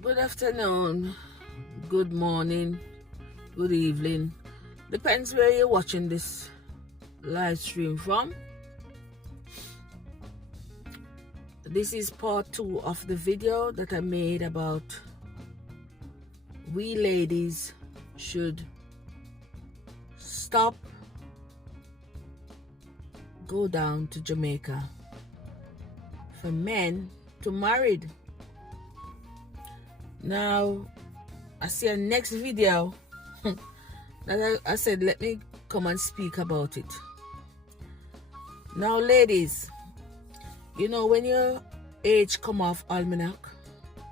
Good afternoon, good morning, good evening. Depends where you're watching this live stream from. This is part 2 of the video that I made about we ladies should stop, go down to Jamaica for men to married. Now, I see a next video that I said, let me come and speak about it. Now, ladies, you know when your age come off almanac,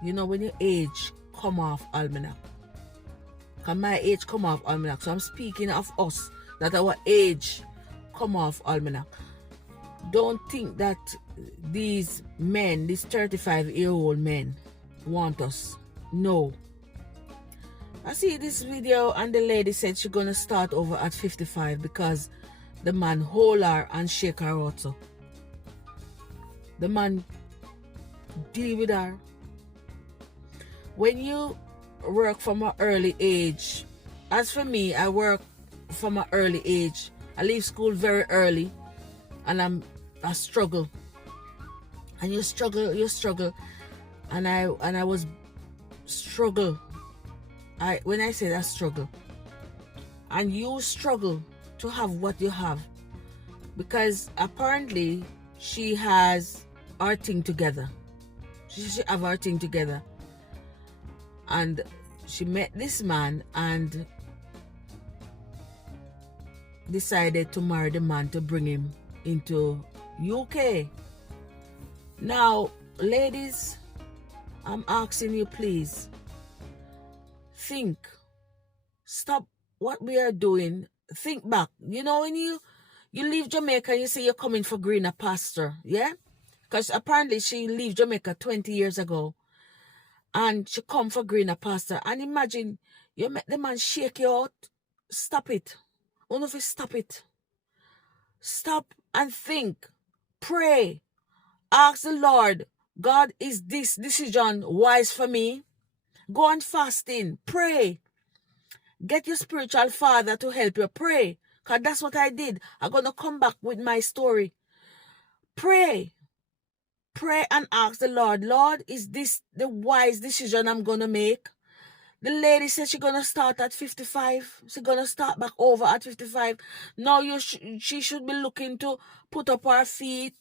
because my age come off almanac, so I'm speaking of us, that our age come off almanac. Don't think that these men, these 35-year-old men, want us. No. I see this video and the lady said she's gonna start over at 55 because the man hold her and shake her also. The man deal with her. When you work from an early age, as for me, I work from an early age. I leave school very early and I struggle. And you struggle. And I was struggle. When I say that struggle, and you struggle to have what you have, because apparently she has our thing together. She have our thing together, and she met this man and decided to marry the man to bring him into UK. Now, ladies, I'm asking you, please, think. Stop what we are doing. Think back. You know, when you leave Jamaica and you say you're coming for greener pasture, yeah? Because apparently she leave Jamaica 20 years ago and she come for greener pasture. And imagine you make the man shake you out. Stop it. Only if you stop it. Stop and think. Pray. Ask the Lord, God, is this decision wise for me? Go on fasting. Pray. Get your spiritual father to help you. Pray. Because that's what I did. I'm going to come back with my story. Pray. Pray and ask the Lord, Lord, is this the wise decision I'm going to make? The lady said she's going to start at 55. She's going to start back over at 55. Now she should be looking to put up her feet,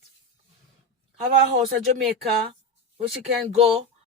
have her house in Jamaica where she can go